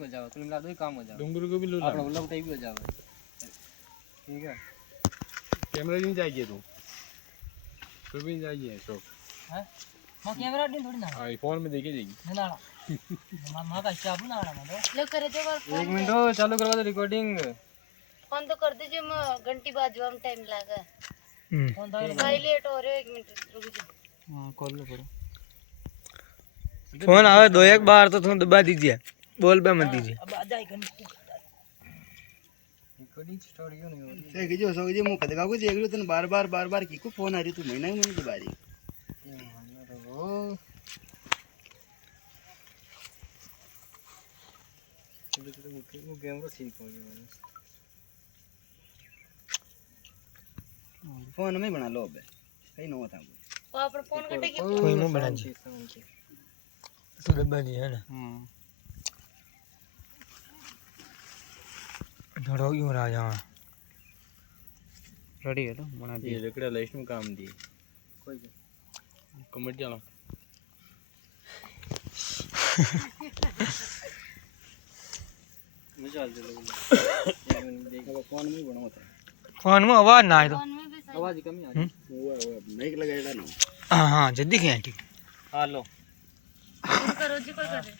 हो जावे कुल मिला दो ही काम हो जावे डूंगर को भी लो अपना उल्ला उठाई भी हो जावे ठीक है कैमरा नहीं चाहिए तू तो भी चाहिए तो हैं मैं कैमरा दिन थोड़ी ना हां फोन में देखे जाएगी ना मां का चाबू ना आना दो लो करे दो एक मिनट हो चालू करवा दो रिकॉर्डिंग फोन तो कर दीजिए मैं घंटी बाजवा में टाइम लगा फोन तो साइलेंट हो रहे 1 मिनट रुक जाओ हां कॉल लो करो फोन आवे दो एक बार तो तुम दबा दीजिए बोल पे मत दीजिए अब आ जाए घंटी रिकॉर्डिंग स्टार्ट क्यों नहीं हो रही से कीजिए सो कीजिए मुख दिखा को देख लो तन बार-बार की को फोन आ रही तू महीना ही नहीं दबा रही ओ वो कैमरा ठीक हो गया मैंने फोन में बना लो बे कहीं न होता वो अपन फोन कटे की कोई मुंह बना जी तो दबा दी है ना धड़ो क्यों राजा रेडी है तो बना ये लकड़ा लाइट में काम दी कोई कमेंट चला मजा आ जाए देख फोन में बना होता फोन में आवाज ना आए तो फोन में भी सही आवाज कम ही आ रही वो माइक लगाएगा ना हां हां जल्दी खें ठीक हां लो करो जी कोई करे